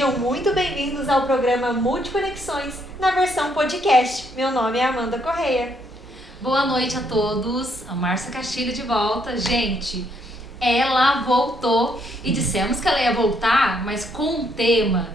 Sejam muito bem-vindos ao programa Multiconexões, na versão podcast. Meu nome é Amanda Correia. Boa noite a todos, a Márcia Castilho de volta. Gente, ela voltou e dissemos que ela ia voltar, mas com um tema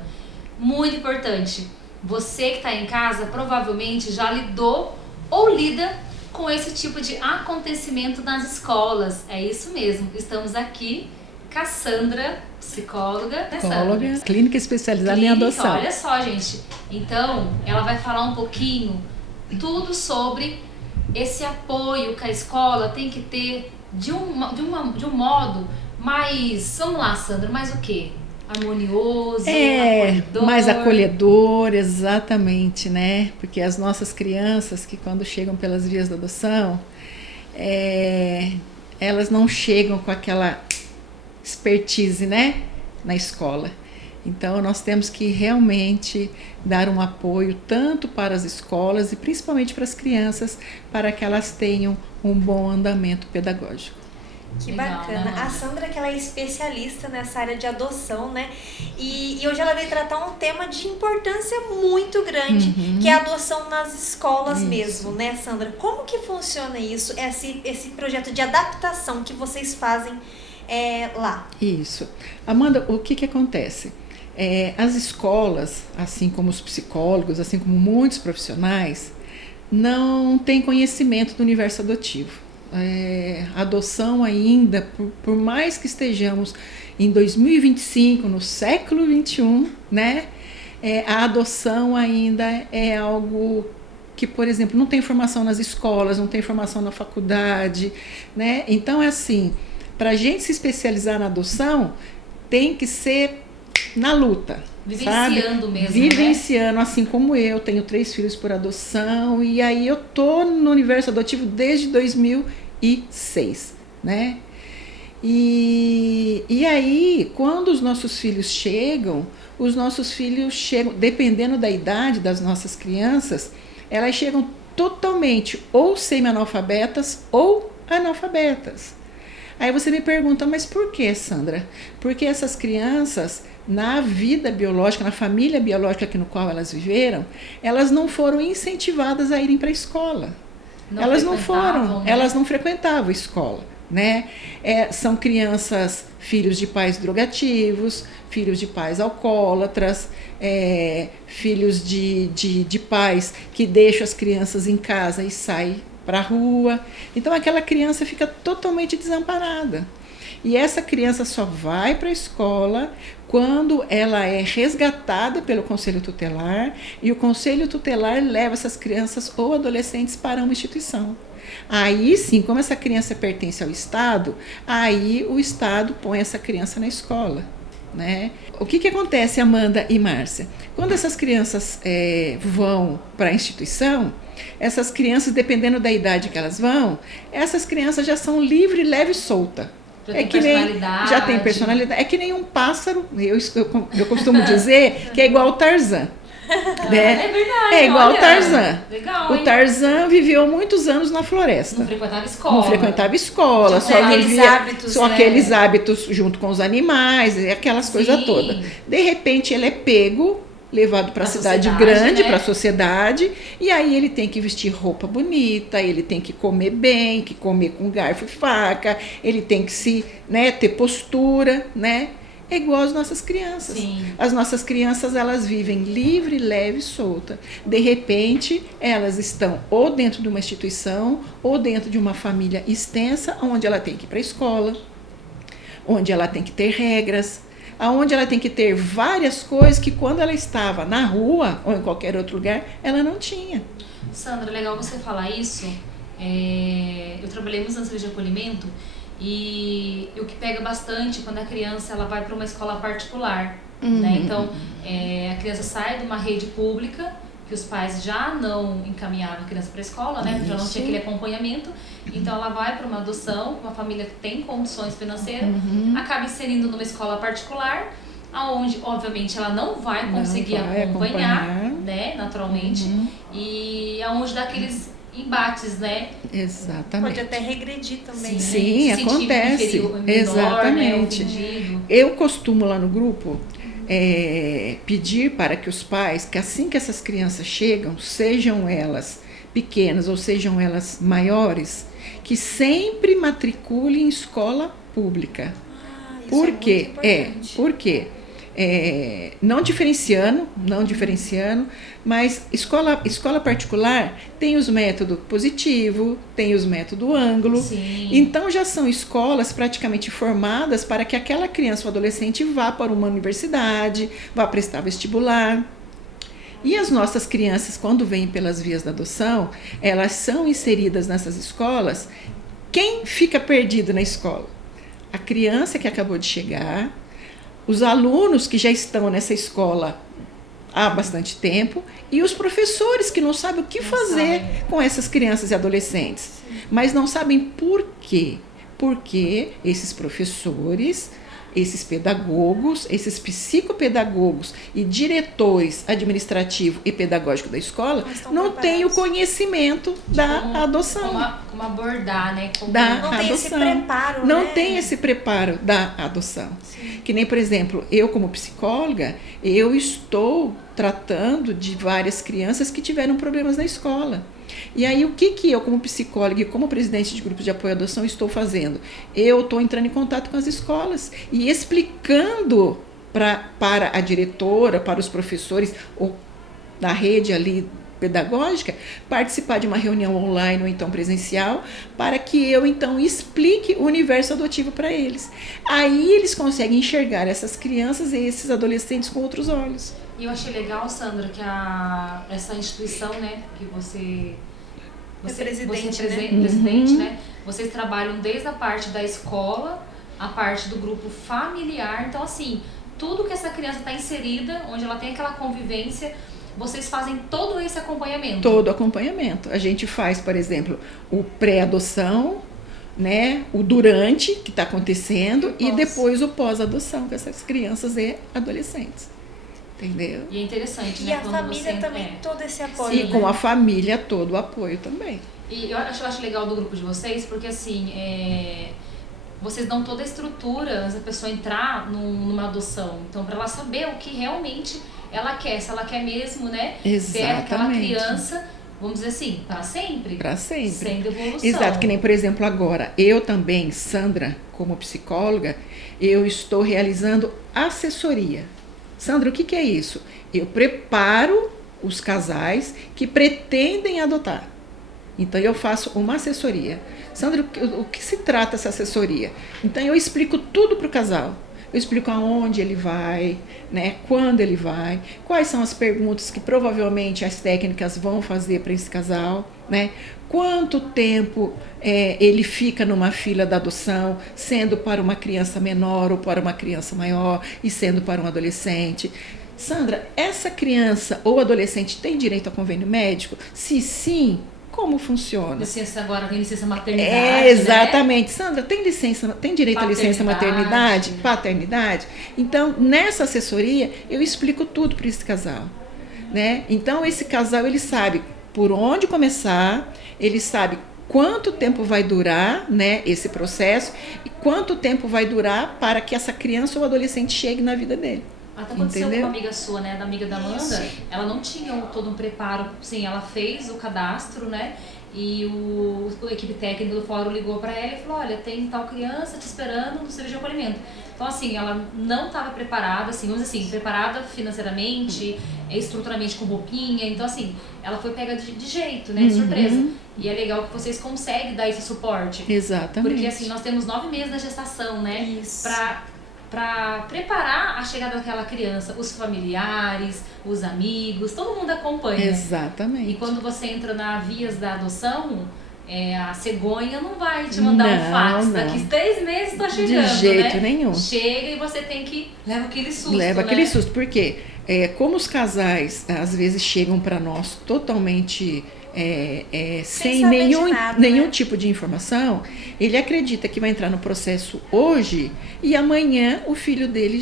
muito importante. Você que está em casa provavelmente já lidou ou lida com esse tipo de acontecimento nas escolas. É isso mesmo, estamos aqui. Cassandra, psicóloga, né, Sandra? Clínica especializada em adoção. Olha só, gente. Então, ela vai falar um pouquinho tudo sobre esse apoio que a escola tem que ter de um modo mais... Vamos lá, Sandra, mais o quê? Harmonioso, acolhedor. Mais acolhedor, exatamente, né? Porque as nossas crianças que quando chegam pelas vias da adoção, elas não chegam com aquela expertise, né, na escola. Então nós temos que realmente dar um apoio tanto para as escolas e principalmente para as crianças, para que elas tenham um bom andamento pedagógico. Que legal, bacana. Né, a Sandra, que ela é especialista nessa área de adoção, né? E hoje ela veio tratar um tema de importância muito grande, que é a adoção nas escolas mesmo, né, Sandra? Como que funciona isso, esse projeto de adaptação que vocês fazem lá? Isso. Amanda, o que acontece? As escolas, assim como os psicólogos, assim como muitos profissionais, não têm conhecimento do universo adotivo. A adoção ainda, por mais que estejamos em 2025, no século 21, né? A adoção ainda é algo que, por exemplo, não tem formação nas escolas, não tem formação na faculdade, né? Então é assim, para a gente se especializar na adoção, tem que ser na luta. Vivenciando, sabe? Mesmo, Vivenciando, né? Assim como eu tenho 3 filhos por adoção, e aí eu tô no universo adotivo desde 2006, né? E aí, quando os nossos filhos chegam, dependendo da idade das nossas crianças, elas chegam totalmente ou semi-analfabetas ou analfabetas. Aí você me pergunta, mas por que, Sandra? Porque essas crianças, na vida biológica, na família biológica no qual elas viveram, elas não foram incentivadas a irem para a escola. Elas não foram, né? Elas não frequentavam a escola, né? São crianças, filhos de pais drogativos, filhos de pais alcoólatras, filhos de pais que deixam as crianças em casa e saem para a rua. Então aquela criança fica totalmente desamparada. E essa criança só vai para a escola quando ela é resgatada pelo Conselho Tutelar, e o Conselho Tutelar leva essas crianças ou adolescentes para uma instituição. Aí sim, como essa criança pertence ao Estado, aí o Estado põe essa criança na escola, né? O que acontece, Amanda e Márcia? Quando essas crianças vão para a instituição, essas crianças, dependendo da idade que elas vão, essas crianças já são livre, leve e solta. Já tem personalidade. É que nem um pássaro, eu costumo dizer que é igual o Tarzan. Né? É verdade. É igual o Tarzan. Legal, o Tarzan viveu muitos anos na floresta. Não frequentava escola. Não frequentava escola, só aqueles hábitos junto com os animais, aquelas coisas todas. De repente ele é pego, levado para a cidade grande, né? Para a sociedade, e aí ele tem que vestir roupa bonita, ele tem que comer bem, que comer com garfo e faca, ele tem que ter postura, né? É igual às nossas crianças. Sim. As nossas crianças, elas vivem livre, leve e solta. De repente, elas estão ou dentro de uma instituição, ou dentro de uma família extensa, onde ela tem que ir para a escola, onde ela tem que ter regras, onde ela tem que ter várias coisas que quando ela estava na rua ou em qualquer outro lugar, ela não tinha. Sandra, legal você falar isso. Eu trabalhei nos centros de acolhimento e o que pega bastante quando a criança ela vai para uma escola particular. Né? Então, a criança sai de uma rede pública, que os pais já não encaminhavam a criança para a escola, né? Já não tinha aquele acompanhamento. Então ela vai para uma adoção, uma família que tem condições financeiras, acaba inserindo numa escola particular, aonde obviamente ela não vai conseguir acompanhar, né, naturalmente, e aonde dá aqueles embates, né? Exatamente. Pode até regredir também. Sim, né? Acontece. Menor, exatamente. Né, eu costumo lá no grupo pedir para que os pais, que assim que essas crianças chegam, sejam elas pequenas ou sejam elas maiores, que sempre matriculem em escola pública. Por quê? Porque não diferenciando, mas escola particular tem os métodos positivo, tem os métodos ângulo. Sim. Então já são escolas praticamente formadas para que aquela criança ou adolescente vá para uma universidade, vá prestar vestibular. E as nossas crianças, quando vêm pelas vias da adoção, elas são inseridas nessas escolas. Quem fica perdido na escola? A criança que acabou de chegar, os alunos que já estão nessa escola há bastante tempo e os professores que não sabem o que fazer com essas crianças e adolescentes. Mas não sabem por quê. Porque esses professores, esses pedagogos, esses psicopedagogos e diretores administrativo e pedagógico da escola não têm o conhecimento da adoção. Como abordar, né? Não tem esse preparo, Não tem esse preparo da adoção. Sim. Que nem, por exemplo, eu como psicóloga, eu estou tratando de várias crianças que tiveram problemas na escola. E aí, o que eu, como psicóloga e como presidente de grupos de apoio à adoção, estou fazendo? Eu estou entrando em contato com as escolas e explicando para a diretora, para os professores, ou da rede ali pedagógica, participar de uma reunião online ou então presencial, para que eu, então, explique o universo adotivo para eles. Aí eles conseguem enxergar essas crianças e esses adolescentes com outros olhos. E eu achei legal, Sandra, que essa instituição, né, que você é presidente, presidente, né? Vocês trabalham desde a parte da escola, a parte do grupo familiar. Então, assim, tudo que essa criança está inserida, onde ela tem aquela convivência, vocês fazem todo esse acompanhamento? Todo acompanhamento. A gente faz, por exemplo, o pré-adoção, né, o durante, que está acontecendo, e depois o pós-adoção com essas crianças e adolescentes. Entendeu? E é interessante, né? E a família também, todo esse apoio. E né? com a família, todo o apoio também. E eu acho legal do grupo de vocês, porque assim, vocês dão toda a estrutura antes da pessoa entrar numa adoção. Então, para ela saber o que realmente ela quer, se ela quer mesmo, né? Ser aquela criança, vamos dizer assim, para sempre. Para sempre. Sem devolução. Exato, que nem, por exemplo, agora, eu também, Sandra, como psicóloga, eu estou realizando assessoria. Sandra, o que é isso? Eu preparo os casais que pretendem adotar. Então, eu faço uma assessoria. Sandra, o que se trata essa assessoria? Então, eu explico tudo para o casal. Eu explico aonde ele vai, né, quando ele vai, quais são as perguntas que provavelmente as técnicas vão fazer para esse casal, né? Quanto tempo ele fica numa fila da adoção, sendo para uma criança menor ou para uma criança maior e sendo para um adolescente. Sandra, essa criança ou adolescente tem direito a convênio médico? Se sim, como funciona? Licença agora, tem licença maternidade, exatamente. Né? Sandra, tem direito a licença maternidade, paternidade? Então, nessa assessoria, eu explico tudo para esse casal. Né? Então, esse casal, ele sabe por onde começar, ele sabe quanto tempo vai durar, né, esse processo e quanto tempo vai durar para que essa criança ou adolescente chegue na vida dele. Até aconteceu com uma amiga sua, né, da amiga da Amanda, ela não tinha todo um preparo, sim, ela fez o cadastro, né, e a equipe técnica do fórum ligou para ela e falou, olha, tem tal criança te esperando no serviço de acolhimento. Então, assim, ela não estava preparada, assim, vamos dizer assim, preparada financeiramente, estruturalmente com roupinha, então, assim, ela foi pega de jeito, né, de surpresa. E é legal que vocês conseguem dar esse suporte. Exatamente. Porque, assim, nós temos 9 meses na gestação, né, para preparar a chegada daquela criança, os familiares, os amigos, todo mundo acompanha. Exatamente. E quando você entra na vias da adoção, a cegonha não vai te mandar um fax. Daqui 3 meses tá chegando, de jeito né? nenhum. Chega e você tem que levar aquele susto, Leva aquele susto, porque como os casais às vezes chegam para nós totalmente sem nenhum tipo de informação, ele acredita que vai entrar no processo hoje e amanhã o filho dele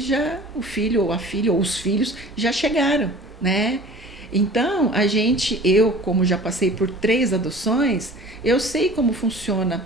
o filho ou a filha ou os filhos já chegaram, né? Então, eu como já passei por 3 adoções, eu sei como funciona,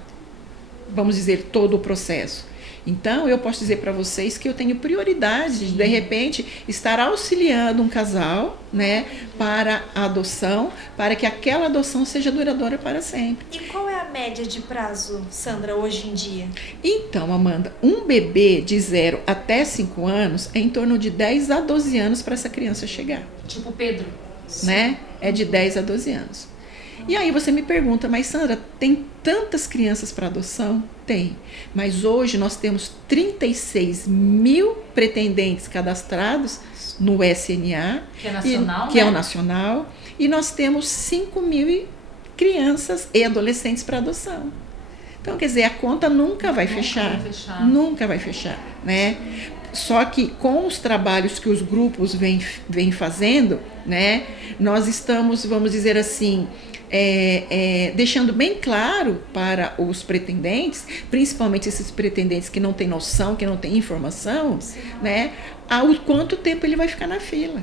vamos dizer, todo o processo. Então, eu posso dizer para vocês que eu tenho prioridade de repente, estar auxiliando um casal, né, para a adoção, para que aquela adoção seja duradoura para sempre. E qual é a média de prazo, Sandra, hoje em dia? Então, Amanda, um bebê de 0 até 5 anos é em torno de 10 a 12 anos para essa criança chegar. Tipo Pedro. Né? É de 10 a 12 anos. E aí você me pergunta, mas Sandra, tem tantas crianças para adoção? Tem. Mas hoje nós temos 36 mil pretendentes cadastrados no SNA. Que é nacional, que é o nacional. E nós temos 5 mil crianças e adolescentes para adoção. Então, quer dizer, a conta nunca vai fechar. Nunca vai fechar, né? Só que com os trabalhos que os grupos vêm fazendo, né, nós estamos, vamos dizer assim, deixando bem claro para os pretendentes, principalmente esses pretendentes que não têm noção, que não têm informação, né, o quanto tempo ele vai ficar na fila.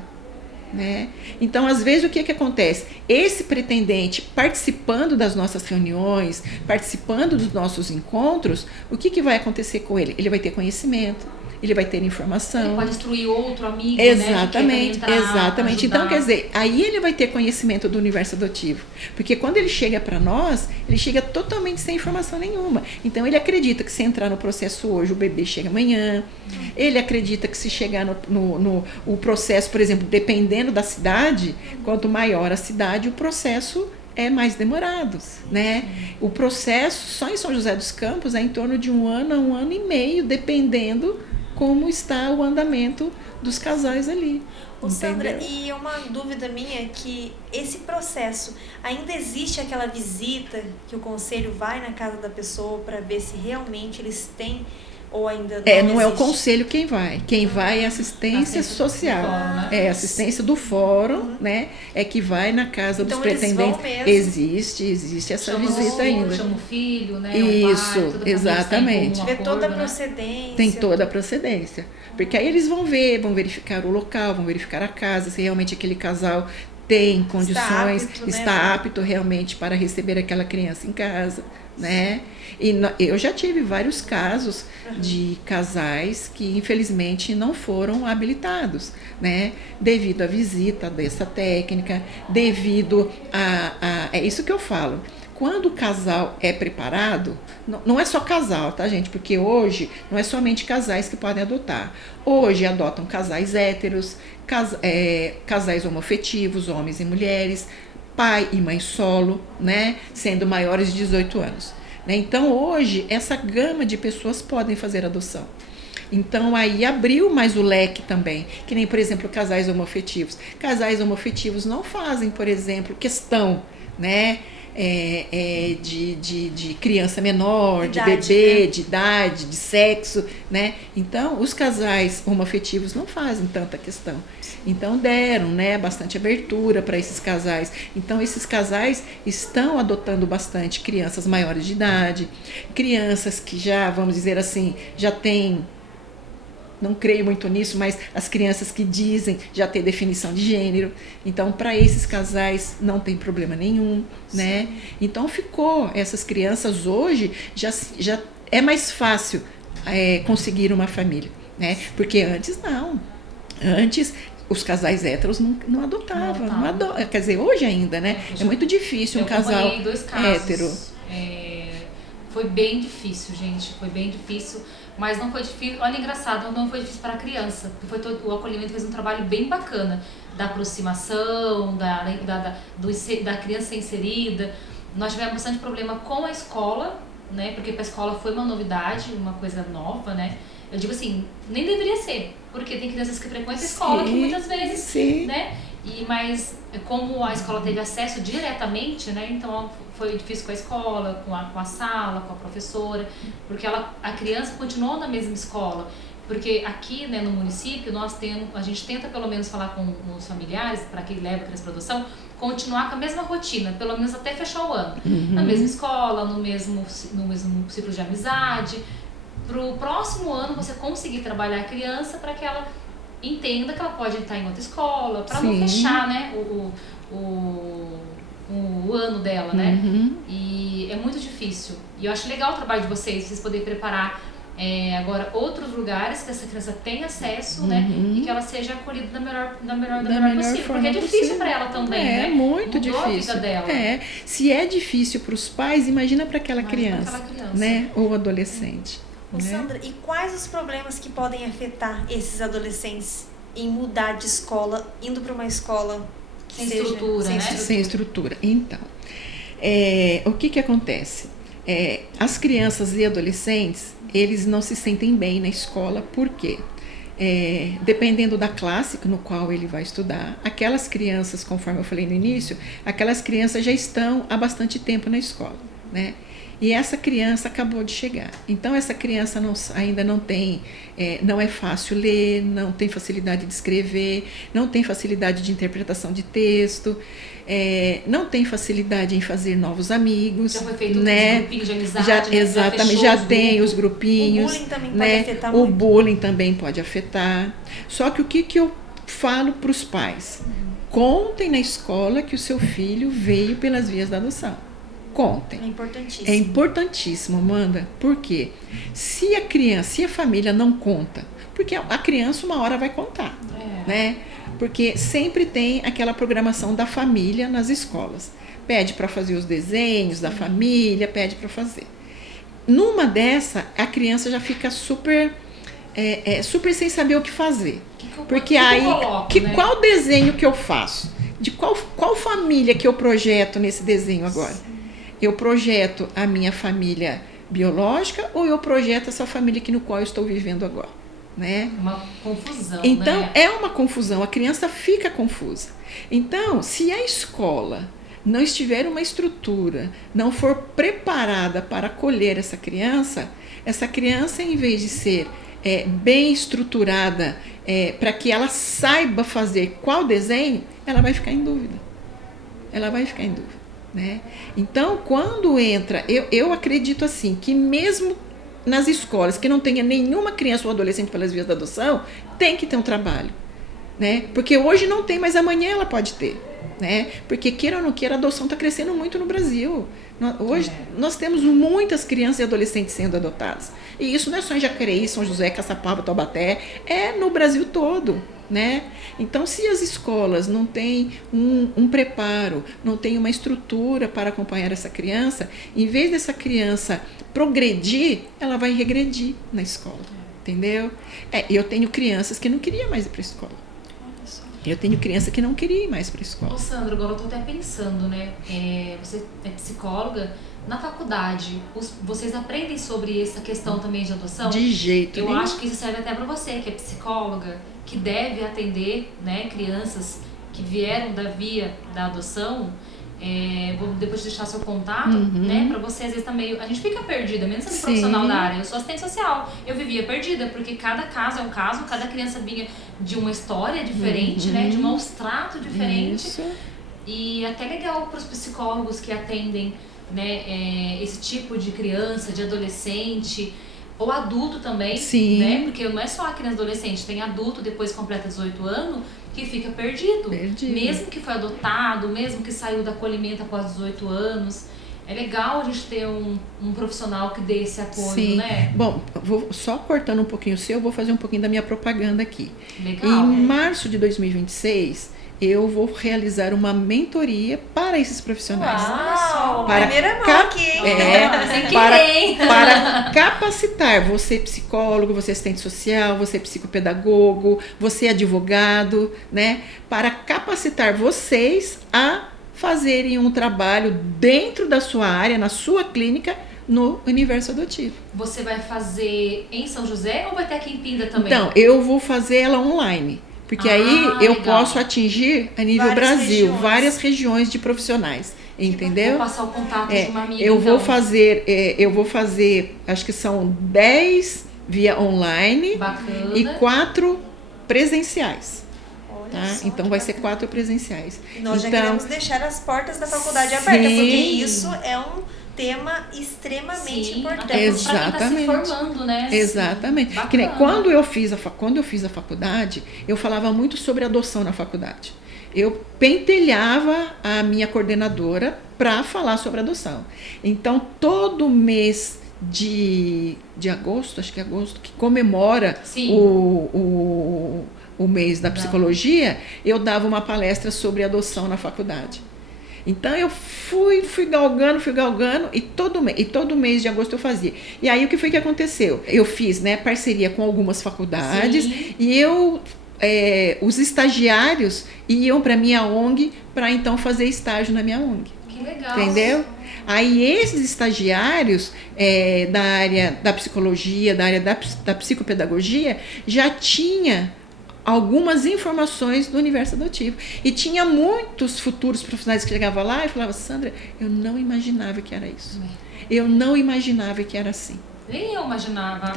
Né? Então, às vezes, o que acontece? Esse pretendente participando das nossas reuniões, participando dos nossos encontros, o que vai acontecer com ele? Ele vai ter conhecimento, ele vai ter informação. Ele pode instruir outro amigo, exatamente, né? Exatamente. Então, quer dizer, aí ele vai ter conhecimento do universo adotivo. Porque quando ele chega para nós, ele chega totalmente sem informação nenhuma. Então, ele acredita que se entrar no processo hoje, o bebê chega amanhã. Ele acredita que se chegar no processo, por exemplo, dependendo da cidade, quanto maior a cidade, o processo é mais demorado, né? O processo, só em São José dos Campos, é em torno de 1 ano a 1 ano e meio, dependendo como está o andamento dos casais ali. Ô, Sandra, e uma dúvida minha é que esse processo, ainda existe aquela visita que o conselho vai na casa da pessoa para ver se realmente eles têm ou ainda não não é o conselho quem vai é assistência social, fórum, né? Assistência do fórum, né, é que vai na casa dos pretendentes. Existe essa visita ainda. Chama o filho, né? Isso, o pai, exatamente. Vê toda a procedência. Tem toda a procedência, porque aí eles vão verificar o local, vão verificar a casa, se realmente aquele casal tem condições, está apto realmente para receber aquela criança em casa, né? E eu já tive vários casos de casais que infelizmente não foram habilitados, né? Devido à visita dessa técnica, devido é isso que eu falo. Quando o casal é preparado, não é só casal, tá, gente? Porque hoje não é somente casais que podem adotar. Hoje adotam casais héteros, casais homoafetivos, homens e mulheres, pai e mãe solo, né? Sendo maiores de 18 anos. Né? Então, hoje, essa gama de pessoas podem fazer adoção. Então, aí abriu mais o leque também. Que nem, por exemplo, casais homoafetivos. Casais homoafetivos não fazem, por exemplo, questão, né? De criança menor, de bebê, né? De idade, de sexo, né? Então, os casais homoafetivos não fazem tanta questão. Então, deram, né, bastante abertura para esses casais. Então, esses casais estão adotando bastante crianças maiores de idade, crianças que já, vamos dizer assim, já têm... Não creio muito nisso, mas as crianças que dizem já ter definição de gênero. Então, para esses casais não tem problema nenhum, né? Então, essas crianças hoje já é mais fácil conseguir uma família, né? Porque antes não. Antes os casais héteros não adotavam. Quer dizer, hoje ainda, né? É muito difícil um casal 2 casos, hétero. Foi bem difícil, gente. Foi bem difícil. Mas não foi difícil, olha, engraçado, não foi difícil para a criança, porque o acolhimento fez um trabalho bem bacana, da aproximação, da criança ser inserida. Nós tivemos bastante problema com a escola, né, porque para a escola foi uma novidade, uma coisa nova, né. Eu digo assim, nem deveria ser, porque tem crianças que frequentam a escola que muitas vezes, né, mas como a escola teve acesso diretamente, né, então foi difícil com a escola, com a sala, com a professora, porque a criança continuou na mesma escola. Porque aqui, né, no município, a gente tenta pelo menos falar com os familiares, para quem leva a criança para adoção, continuar com a mesma rotina, pelo menos até fechar o ano. Na mesma escola, no mesmo ciclo de amizade. Para o próximo ano você conseguir trabalhar a criança para que ela entenda que ela pode estar em outra escola, para não fechar, né, o ano dela, né? E é muito difícil. E eu acho legal o trabalho de vocês poderem preparar Agora, outros lugares que essa criança tenha acesso, né? E que ela seja acolhida da melhor possível. Porque é difícil para ela também, né? É muito Mudou difícil. A vida dela. Se é difícil para os pais, imagina para aquela criança, né? Ou adolescente. Ô, Sandra, e quais os problemas que podem afetar esses adolescentes em mudar de escola, indo para uma escola sem estrutura, né? Sem estrutura. Então, o que acontece? As crianças e adolescentes, eles não se sentem bem na escola, por quê? Dependendo da classe no qual ele vai estudar, aquelas crianças, conforme eu falei no início, aquelas crianças já estão há bastante tempo na escola, né? E essa criança acabou de chegar. Então, essa criança ainda não tem, não é fácil ler, não tem facilidade de escrever, não tem facilidade de interpretação de texto, não tem facilidade em fazer novos amigos. Já foi feito né? Os grupinhos de amizade, exatamente, já tem os grupinhos. O bullying também né? pode afetar muito. O bullying também pode afetar. Só que o que eu falo para os pais? Contem na escola que o seu filho veio pelas vias da adoção. Contem. É importantíssimo. É importantíssimo, Amanda. Por quê? Se a família não conta, porque a criança uma hora vai contar, né? Porque sempre tem aquela programação da família nas escolas. Pede para fazer os desenhos da família, pede para fazer. Numa dessa, a criança já fica super sem saber o que fazer. Porque aí, qual desenho que eu faço? De qual família que eu projeto nesse desenho agora? Eu projeto a minha família biológica ou eu projeto essa família no qual eu estou vivendo agora? Né? Uma confusão, então, né? É uma confusão, a criança fica confusa. Então, se a escola não estiver uma estrutura, não for preparada para acolher essa criança, em vez de ser bem estruturada para que ela saiba fazer qual desenho, ela vai ficar em dúvida. Né? Então, quando entra, eu acredito assim, que mesmo nas escolas que não tenha nenhuma criança ou adolescente pelas vias da adoção, tem que ter um trabalho, né? Porque hoje não tem, mas amanhã ela pode ter, né? Porque queira ou não queira, a adoção está crescendo muito no Brasil. Hoje nós temos muitas crianças e adolescentes sendo adotadas. E isso não é só em Jacareí, São José, Caçapava, Taubaté, é no Brasil todo, né? Então, se as escolas não têm um preparo, não têm uma estrutura para acompanhar essa criança, em vez dessa criança progredir, ela vai regredir na escola, entendeu? Eu tenho crianças que não queriam mais ir para a escola. Eu tenho criança que não queria ir mais para a escola. Ô Sandra, agora eu tô até pensando, né? Você é psicóloga. Na faculdade, vocês aprendem sobre essa questão também de adoção? De jeito nenhum. Eu acho que isso serve até para você, que é psicóloga, que deve atender, né, crianças que vieram da via da adoção. Vou depois deixar seu contato, né, para você. Às vezes também a gente fica perdida, mesmo sendo profissional da área. Eu sou assistente social, eu vivia perdida, porque cada caso é um caso, cada criança vinha de uma história diferente, né, de um extrato diferente. Isso. E até legal para os psicólogos que atendem, né, esse tipo de criança, de adolescente ou adulto também, né? Porque não é só a criança e adolescente, tem adulto depois que completa 18 anos que fica perdido. Mesmo que foi adotado, mesmo que saiu do acolhimento após 18 anos. É legal a gente ter um profissional que dê esse apoio, né? Bom, só cortando um pouquinho o seu, eu vou fazer um pouquinho da minha propaganda aqui. Legal. Em março de 2026, eu vou realizar uma mentoria para esses profissionais. Uau! Primeira mão aqui, hein? Para capacitar você psicólogo, você assistente social, você psicopedagogo, você advogado, né? Para capacitar vocês a fazerem um trabalho dentro da sua área, na sua clínica, no universo adotivo. Você vai fazer em São José ou vai ter aqui em Pinda também? Então, eu vou fazer ela online. Porque aí eu posso atingir a nível Brasil, várias regiões de profissionais, entendeu? Vou passar o contato de uma amiga. Eu vou fazer, acho que são 10 via online. Bacana. E 4 presenciais. Tá? Então vai ser 4 presenciais. E nós já queremos deixar as portas da faculdade abertas, porque isso é um tema extremamente importante. Exatamente. Para quem está se formando, né? Exatamente. Que nem, quando eu fiz a faculdade, eu falava muito sobre adoção na faculdade. Eu pentelhava a minha coordenadora para falar sobre adoção. Então, todo mês de agosto, acho que é agosto, que comemora o mês da psicologia, eu dava uma palestra sobre adoção na faculdade. Então eu fui galgando e todo mês de agosto eu fazia. E aí o que foi que aconteceu? Eu fiz, né, parceria com algumas faculdades e os estagiários iam para minha ONG para então fazer estágio na minha ONG. Que legal. Entendeu? Aí esses estagiários da área da psicologia, da área da psicopedagogia, já tinha algumas informações do universo adotivo. E tinha muitos futuros profissionais que chegavam lá e falavam: Sandra, eu não imaginava que era isso. Eu não imaginava que era assim. Nem eu imaginava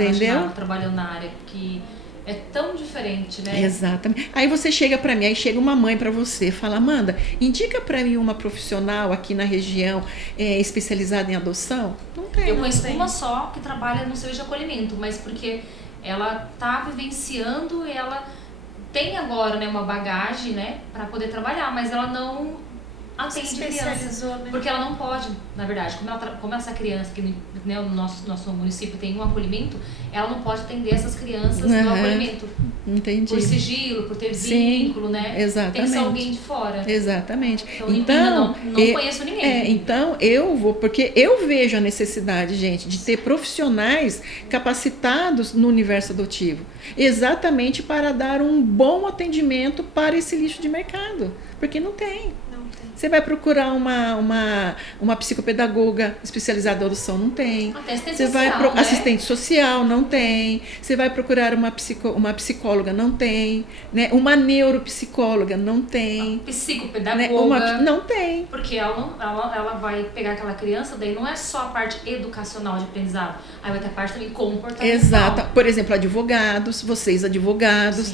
trabalhando na área, que é tão diferente, né? Exatamente. Aí você chega para mim, aí chega uma mãe para você, fala: Amanda, indica para mim uma profissional aqui na região especializada em adoção? Não tem. Eu conheço uma só que trabalha no serviço de acolhimento, mas porque ela tá vivenciando, ela tem agora, né, uma bagagem, né, para poder trabalhar, mas ela não atende criança, né? Porque ela não pode, na verdade, como essa criança que, né, no nosso município tem um acolhimento, ela não pode atender essas crianças no acolhimento. Entendi. Por sigilo, por ter vínculo, né? Exatamente. Tem que ser alguém de fora. Exatamente. Então não conheço ninguém. Então eu vou, porque eu vejo a necessidade, gente, de ter profissionais capacitados no universo adotivo, exatamente para dar um bom atendimento para esse lixo de mercado, porque não tem. Você vai procurar uma psicopedagoga especializada em adoção, não tem. Você vai assistente social, não tem. Você vai procurar uma psicóloga, não tem, né? Uma neuropsicóloga, não tem. Uma psicopedagoga, né? Não tem. Porque ela vai pegar aquela criança, daí não é só a parte educacional de aprendizado, aí vai ter a parte também comportamental. Exato. Por exemplo, advogados, vocês advogados.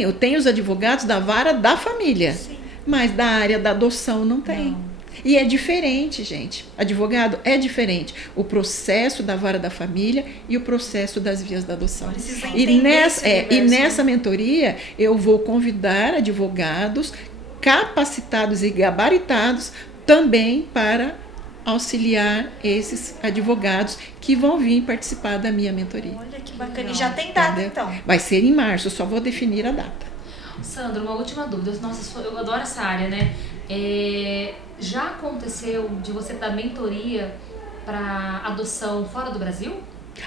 Eu tenho os advogados da vara da família. Sim. Mas da área da adoção não tem. Não. E é diferente, gente. Advogado é diferente. O processo da vara da família e o processo das vias da adoção. E nessa mentoria eu vou convidar advogados capacitados e gabaritados também para auxiliar esses advogados que vão vir participar da minha mentoria. Olha que bacana. E já tem data, então? Vai ser em março, eu só vou definir a data. Sandra, uma última dúvida. Nossa, eu adoro essa área, né? Já aconteceu de você dar mentoria para adoção fora do Brasil?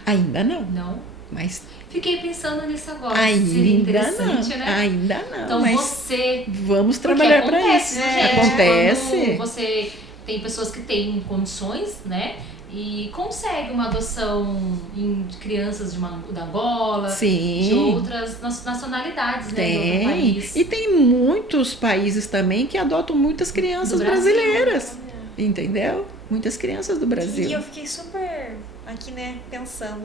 Ainda não. Não? Mas fiquei pensando nisso agora. Ainda seria interessante, não, né? Ainda não. Então você... Vamos trabalhar para isso. Né, acontece. Quando você tem pessoas que têm condições, né? E consegue uma adoção de crianças da Angola, de outras nacionalidades, né, de outro país. E tem muitos países também que adotam muitas crianças brasileiras, entendeu? Muitas crianças do Brasil. E eu fiquei super aqui, né, pensando,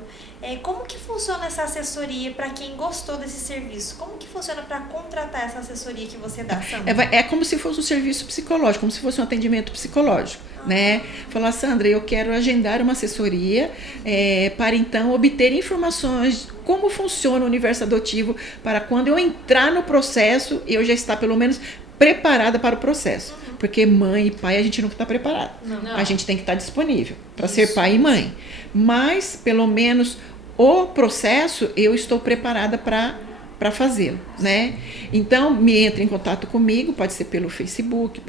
como que funciona essa assessoria para quem gostou desse serviço? Como que funciona para contratar essa assessoria que você dá, Sandra? É como se fosse um serviço psicológico, como se fosse um atendimento psicológico, né? Falar: Sandra, eu quero agendar uma assessoria para então obter informações como funciona o universo adotivo, para quando eu entrar no processo, eu já estar pelo menos preparada para o processo. Porque mãe e pai a gente nunca está preparado. Não. A gente tem que estar disponível para ser pai e mãe. Mas, pelo menos, o processo eu estou preparada para fazê-lo, né? Então, me entre em contato comigo, pode ser pelo Facebook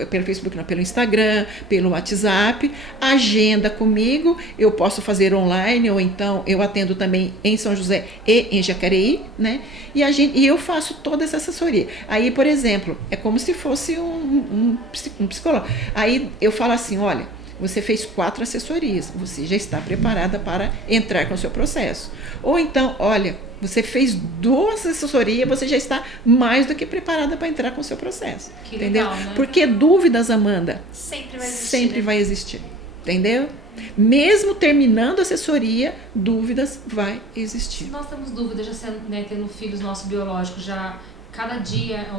não, pelo Instagram, pelo WhatsApp, agenda comigo, eu posso fazer online, ou então eu atendo também em São José e em Jacareí, né? E eu faço toda essa assessoria. Aí, por exemplo, é como se fosse um psicólogo. Aí eu falo assim: olha, você fez 4 assessorias, você já está preparada para entrar com o seu processo. Ou então, olha, você fez 2 assessorias, você já está mais do que preparada para entrar com o seu processo. Que entendeu? Legal, né? Porque dúvidas, Amanda, sempre vai existir. Sempre vai existir. Entendeu? Mesmo terminando a assessoria, dúvidas vai existir. Se nós temos dúvidas, já sendo, né, tendo filhos nossos biológicos, já cada dia é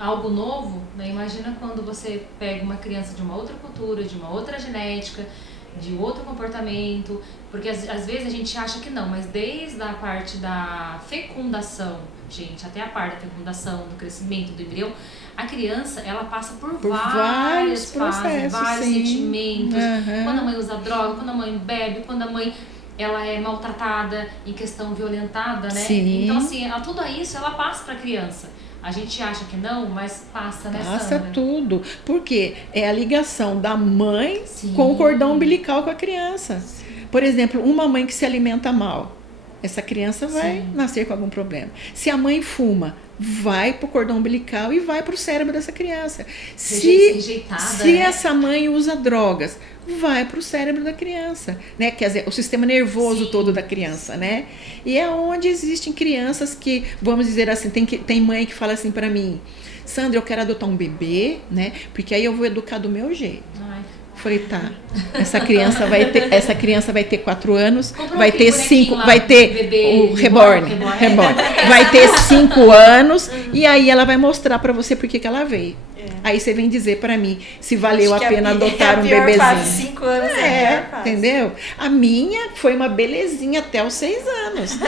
algo novo, né? Imagina quando você pega uma criança de uma outra cultura, de uma outra genética, de outro comportamento, porque às vezes a gente acha que não, mas desde a parte da fecundação, gente, até a parte da fecundação, do crescimento do embrião, a criança, ela passa por várias fases, vários sentimentos. Quando a mãe usa droga, quando a mãe bebe, quando a mãe ela é maltratada, em questão violentada, né? Sim. Então, assim, tudo isso ela passa para a criança. A gente acha que não, mas passa, né, Sandra? Passa tudo. Porque é a ligação da mãe Sim. com o cordão umbilical com a criança. Sim. Por exemplo, uma mãe que se alimenta mal, essa criança vai nascer com algum problema. Se a mãe fuma, vai pro cordão umbilical e vai pro cérebro dessa criança. Se essa mãe usa drogas, vai pro cérebro da criança, né? Quer dizer, o sistema nervoso todo da criança, né? E é onde existem crianças que, vamos dizer assim, tem mãe que fala assim pra mim: Sandra, eu quero adotar um bebê, né? Porque aí eu vou educar do meu jeito. Falei, tá, essa criança vai ter 4 anos, vai ter 5, vai ter o reborn, vai ter 5 anos, e aí ela vai mostrar pra você por que ela veio. Aí você vem dizer pra mim se valeu a pena adotar um bebezinho. 5 anos entendeu? A minha foi uma belezinha até os 6 anos.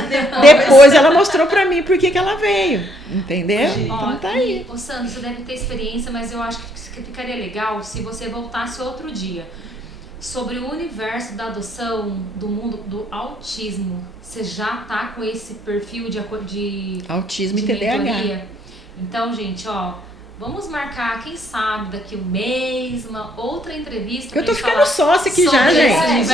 Depois ela mostrou pra mim por que ela veio, entendeu? Então tá aí. Ô Sandra, você deve ter experiência, mas eu acho que ficaria legal se você voltasse outro dia sobre o universo da adoção, do mundo do autismo. Você já tá com esse perfil de autismo e TDAH. Então, gente, vamos marcar, quem sabe, daqui um mês, uma outra entrevista. Eu tô ficando sócia aqui já, gente.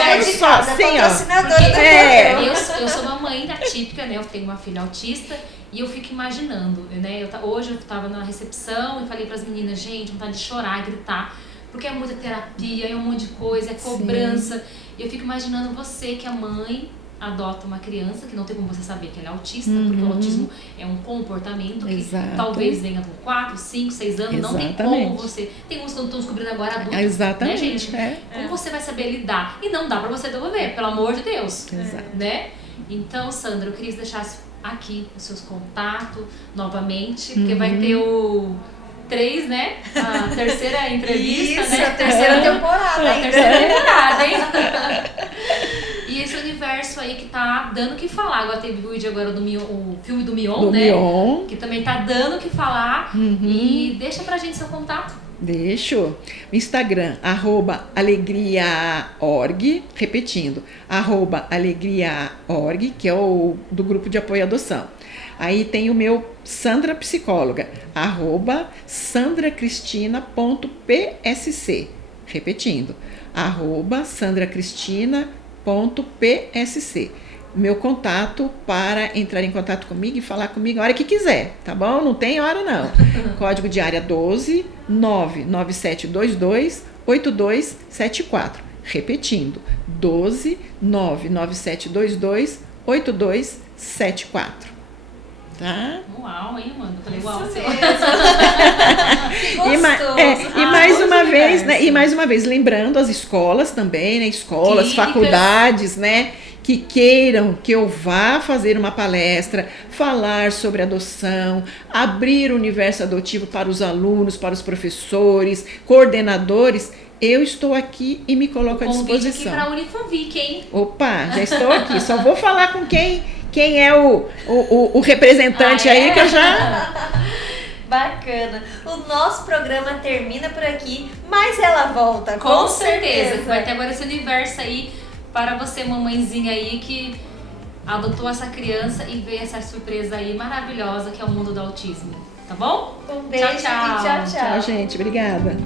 Eu sou uma mãe atípica, né? Eu tenho uma filha autista e eu fico imaginando, né? Hoje eu tava na recepção e falei pras meninas, gente, vontade de chorar, gritar, porque é muita terapia, é um monte de coisa, é cobrança. E eu fico imaginando você, que é mãe, adota uma criança, que não tem como você saber que ela é autista, porque o autismo é um comportamento que talvez venha com 4, 5, 6 anos, não tem como você... Tem uns que estão descobrindo agora adultos, né, gente? Como você vai saber lidar? E não dá pra você devolver, pelo amor de Deus, né? Então, Sandra, eu queria que você deixasse aqui os seus contatos novamente, porque vai ter o 3, né? A terceira entrevista, isso, né? A terceira temporada, hein? E esse universo aí que tá dando o que falar. Agora teve o vídeo agora o filme do Mion, né? Mion. Que também tá dando o que falar. E deixa pra gente seu contato. Deixo. Instagram, @alegria.org, repetindo, @alegria.org, que é o do grupo de apoio à adoção. Aí tem o meu Sandra Psicóloga, @sandracristina.psc, repetindo, @sandracristina.psc. Meu contato para entrar em contato comigo e falar comigo a hora que quiser, tá bom? Não tem hora não. Código de área 12 99722 8274. Repetindo, 12 99722 8274. Tá? Uau, hein, mano? Falei, uau, você e mais uma vez, lembrando as escolas também, né? Escolas, faculdades, né? Que queiram que eu vá fazer uma palestra, falar sobre adoção, abrir o universo adotivo para os alunos, para os professores, coordenadores, eu estou aqui e me coloco à disposição. Aqui para a Unifanvic, hein? Opa, já estou aqui. Só vou falar com quem é o representante aí que eu já... Bacana. O nosso programa termina por aqui, mas ela volta, com certeza. Vai ter agora esse universo aí para você, mamãezinha aí, que adotou essa criança e veio essa surpresa aí maravilhosa que é o mundo do autismo. Tá bom? Um beijo e tchau, tchau. Tchau, gente. Obrigada.